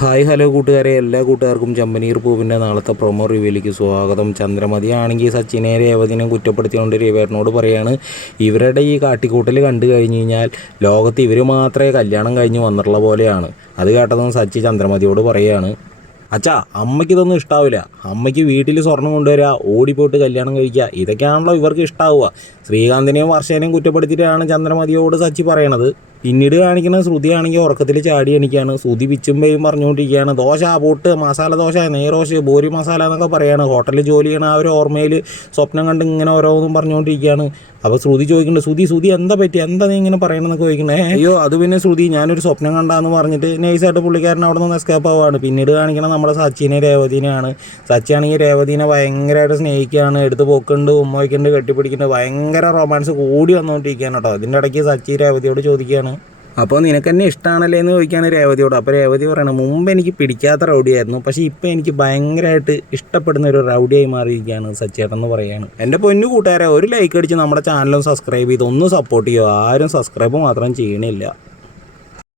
Hi hello കൂട്ടുകാരെ, എല്ലാ കൂട്ടുകാർക്കും ചെമ്പനീർ പൂവിൻ്റെ നാളത്തെ പ്രൊമോ റിവ്യൂയിലേക്ക് സ്വാഗതം. ചന്ദ്രമതി ആണെങ്കിൽ സച്ചിനെ രേവതിനെ കുറ്റപ്പെടുത്തിക്കൊണ്ട് രവിയേട്ടനോട് പറയാണ്, ഇവരുടെ ഈ കാട്ടിക്കൂട്ടൽ കണ്ടു കഴിഞ്ഞ് കഴിഞ്ഞാൽ ലോകത്ത് ഇവർ മാത്രമേ കല്യാണം കഴിഞ്ഞ് വന്നിട്ടുള്ള പോലെയാണ്. അത് കേട്ടതും സച്ചി ചന്ദ്രമതിയോട് പറയുകയാണ്, അച്ഛാ അമ്മയ്ക്ക് ഇതൊന്നും ഇഷ്ടാവില്ല. അമ്മയ്ക്ക് വീട്ടിൽ സ്വർണം കൊണ്ടുവരിക, ഓടിപ്പോയിട്ട് കല്യാണം കഴിക്കുക, ഇതൊക്കെയാണല്ലോ ഇവർക്ക് ഇഷ്ടാവുക. ശ്രീകാന്തിനെയും വർഷേനെയും കുറ്റപ്പെടുത്തിയിട്ടാണ് ചന്ദ്രമതിയോട് സച്ചി പറയണത്. പിന്നീട് കാണിക്കുന്ന ശ്രുതിയാണെങ്കിൽ ഉറക്കത്തിൽ ചാടി എണിക്കുകയാണ്. ശ്രുതി പിച്ചുമ്പയും പറഞ്ഞുകൊണ്ടിരിക്കുകയാണ്, ദോശ, പൊട്ട്, മസാല ദോശ, നെയ്റോശ്, ബോരി മസാല എന്നൊക്കെ പറയാണ്. ഹോട്ടലിൽ ജോലി ചെയ്യണ ആ ഒരു ഓർമ്മയിൽ സ്വപ്നം കണ്ട് ഇങ്ങനെ ഓരോന്നും പറഞ്ഞുകൊണ്ടിരിക്കുകയാണ്. അപ്പോൾ ശ്രുതി ചോദിക്കുന്നുണ്ട്, ശ്രുതി എന്താ പറ്റി, എന്താ നീ ഇങ്ങനെ പറയണമെന്നൊക്കെ ചോദിക്കണേ. അയ്യോ അത് പിന്നെ ശ്രുതി, ഞാനൊരു സ്വപ്നം കണ്ടാന്ന് പറഞ്ഞിട്ട് നൈസായിട്ട് പുള്ളിക്കാരൻ അവിടെ നിന്ന് എസ്കേപ്പ് ആവുകയാണ്. പിന്നീട് കാണിക്കണം നമ്മുടെ സച്ചിനെ രേവതിനെയാണ്. സച്ചിയാണെങ്കിൽ രേവതിനെ ഭയങ്കരമായിട്ട് സ്നേഹിക്കുകയാണ്. എടുത്ത് പോക്കുണ്ട്, ഉമ്മ വയ്ക്കുന്നുണ്ട്, കെട്ടിപ്പിടിക്കുന്നുണ്ട്, ഭയങ്കര റൊമാൻസ് കൂടി വന്നുകൊണ്ടിരിക്കുകയാണ് കേട്ടോ. അതിൻ്റെ ഇടയ്ക്ക് സച്ചി രേവതിയോട് ചോദിക്കുകയാണ്, അപ്പോൾ നിനക്ക് എന്നെ ഇഷ്ടമാണല്ലേ എന്ന് ചോദിക്കുകയാണ് രേവതിയോട്. അപ്പോൾ രേവതി പറയണം, മുമ്പ് എനിക്ക് പിടിക്കാത്ത റൗഡിയായിരുന്നു, പക്ഷേ ഇപ്പോൾ എനിക്ക് ഭയങ്കരമായിട്ട് ഇഷ്ടപ്പെടുന്ന ഒരു റൗഡിയായി മാറിയിരിക്കുകയാണ് സച്ചേട്ടൻ എന്ന് പറയുകയാണ്. എൻ്റെ പൊന്നു കൂട്ടുകാരെ, ഒരു ലൈക്ക് അടിച്ച് നമ്മുടെ ചാനലും സബ്സ്ക്രൈബ് ചെയ്ത് ഒന്ന് സപ്പോർട്ട് ചെയ്യുക. ആരും സബ്സ്ക്രൈബ് മാത്രം ചെയ്യണില്ല.